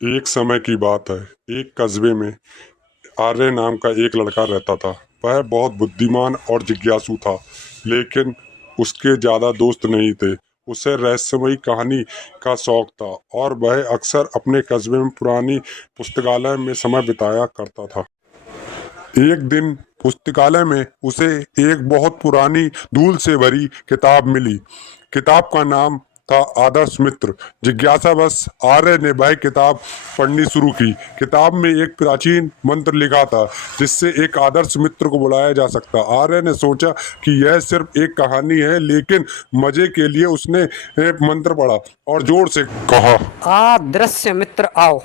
एक समय की बात है। एक कस्बे में आर्य नाम का एक लड़का रहता था। वह बहुत बुद्धिमान और जिज्ञासु था, लेकिन उसके ज़्यादा दोस्त नहीं थे। उसे रहस्यमयी कहानी का शौक था और वह अक्सर अपने कस्बे में पुरानी पुस्तकालय में समय बिताया करता था। एक दिन पुस्तकालय में उसे एक बहुत पुरानी धूल से भरी किताब मिली। किताब का नाम था आदर्श मित्र। जिज्ञासावश आर्य ने वह किताब पढ़नी शुरू की। किताब में एक प्राचीन मंत्र लिखा था, जिससे एक आदर्श मित्र को बुलाया जा सकता। आर्य ने सोचा कि यह सिर्फ एक कहानी है, लेकिन मजे के लिए उसने एक मंत्र पढ़ा और जोर से कहा, अदृश्य मित्र आओ।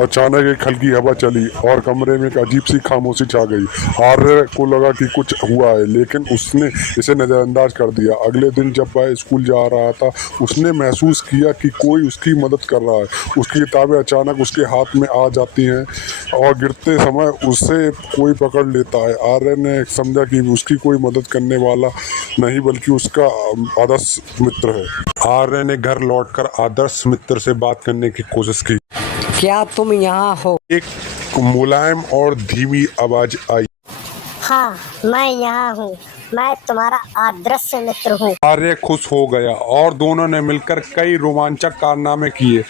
अचानक एक हल्की हवा चली और कमरे में एक अजीब सी खामोशी छा गई। आर्य को लगा कि कुछ हुआ है, लेकिन उसने इसे नज़रअंदाज कर दिया। अगले दिन जब वह स्कूल जा रहा था, उसने महसूस किया कि कोई उसकी मदद कर रहा है। उसकी किताबें अचानक उसके हाथ में आ जाती हैं और गिरते समय उसे कोई पकड़ लेता है। आर्य ने समझा कि उसकी कोई मदद करने वाला नहीं, बल्कि उसका आदर्श मित्र है। आर्य ने घर लौटकर आदर्श मित्र से बात करने की कोशिश की। क्या तुम यहाँ हो? एक मुलायम और धीमी आवाज आई। हाँ, मैं यहाँ हूँ। मैं तुम्हारा अदृश्य मित्र हूँ। आर्य खुश हो गया और दोनों ने मिलकर कई रोमांचक कारनामे किए।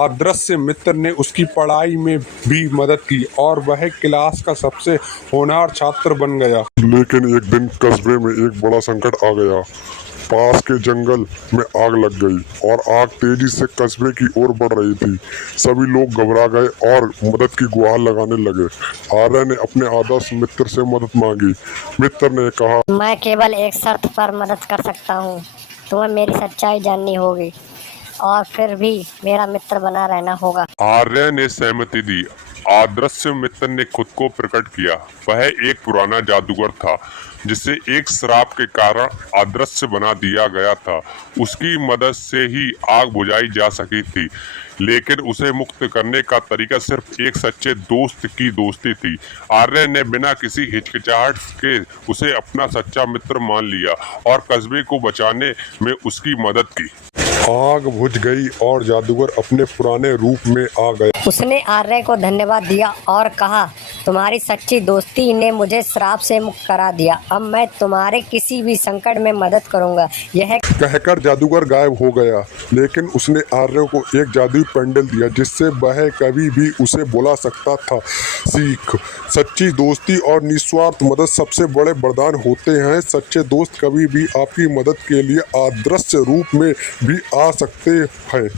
अदृश्य मित्र ने उसकी पढ़ाई में भी मदद की और वह क्लास का सबसे होनहार छात्र बन गया। लेकिन एक दिन कस्बे में एक बड़ा संकट आ गया। पास के जंगल में आग लग गई और आग तेजी से कस्बे की ओर बढ़ रही थी। सभी लोग घबरा गए और मदद की गुहार लगाने लगे। आर्य ने अपने आदर्श मित्र से मदद मांगी। मित्र ने कहा, मैं केवल एक शर्त पर मदद कर सकता हूँ। तुम्हें मेरी सच्चाई जाननी होगी और फिर भी मेरा मित्र बना रहना होगा। आर्य ने सहमति दी। अदृश्य मित्र ने खुद को प्रकट किया। वह एक पुराना जादूगर था, जिसे एक श्राप के कारण अदृश्य बना दिया गया था। उसकी मदद से ही आग बुझाई जा सकी थी, लेकिन उसे मुक्त करने का तरीका सिर्फ एक सच्चे दोस्त की दोस्ती थी। आर्य ने बिना किसी हिचकिचाहट के उसे अपना सच्चा मित्र मान लिया और कस्बे को बचाने में उसकी मदद की। आग बुझ गई और जादूगर अपने पुराने रूप में आ गया। उसने आर्य को धन्यवाद दिया और कहा, तुम्हारी सच्ची दोस्ती ने मुझे श्राप से मुक्त करा दिया। अब मैं तुम्हारे किसी भी संकट में मदद करूंगा। यह कहकर जादूगर गायब हो गया, लेकिन उसने आर्य को एक जादुई पेंडल दिया, जिससे वह कभी भी उसे बुला सकता था। सीख: सच्ची दोस्ती और निस्वार्थ मदद सबसे बड़े वरदान होते हैं। सच्चे दोस्त कभी भी आपकी मदद के लिए अदृश्य रूप में भी आ सकते हैं।